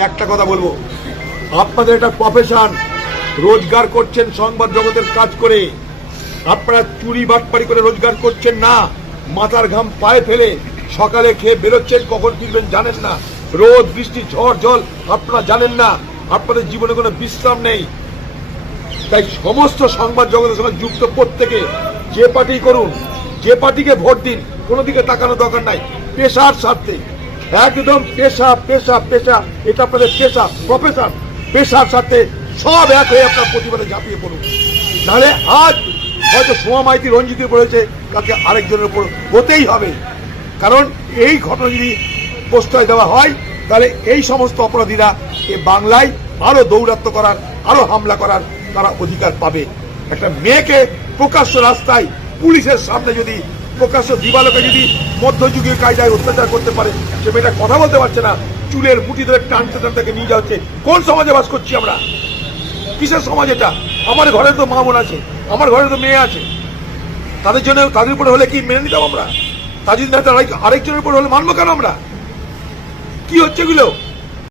একটা কথা বলবো, আপনাদের এটা প্রফেশন, রোজগার করছেন সংবাদ জগতের কাজ করে। আপনারা চুরি বাটপাড়ি করে রোজগার করছেন না, মাথার ঘাম পায়ে ফেলে সকালে খেয়ে বেরোচ্ছেন, কখন ফিরবেন জানেন না। রোদ বৃষ্টি ঝড় জল আপনারা জানেন না, আপনাদের জীবনে কোনো বিশ্রাম নেই। তাই সমস্ত সংবাদ জগতের সঙ্গে যুক্ত প্রত্যেকে যে পার্টি করুন, যে পার্টিকে ভোট দিন, কোনো দিকে তাকানো দরকার নাই। পেশার স্বার্থে একদম পেশা পেশা পেশা, এটা আপনাদের পেশা, প্রফেশন, পেশার সাথে সব এক হয়ে আপনার প্রতিবাদে ঝাঁপিয়ে পড়ুন। নাহলে আজ হয়তো সোমা মাইতি রঞ্জিতের উপর হয়েছে, কালকে আরেকজনের উপর হতেই হবে। কারণ এই ঘটনা যদি প্রশ্রয় দেওয়া হয়, তাহলে এই সমস্ত অপরাধীরা এ বাংলায় আরো দৌরাত্ম্য করার, আরো হামলা করার তারা অধিকার পাবে। একটা মেয়েকে প্রকাশ্য রাস্তায় পুলিশের সামনে যদি প্রকাশ্য দিবালোকে যদি মধ্যযুগীয় কায়দায় অত্যাচার করতে পারে, সে মেয়েটা কথা বলতে পারছে না, চুলের মুঠি ধরে টানতে টানতে নিয়ে যাচ্ছে। কোন সমাজে বাস করছি আমরা? কিসের সমাজ এটা? আমার ঘরে তো মা বোন আছে, আমার ঘরে তো মেয়ে আছে, তাদের জন্য তাদের উপরে হলে কি মেনে নিতাম আমরা? তার যদি আরেকজনের উপর হলে মানবো কেন আমরা? কি হচ্ছে এগুলো?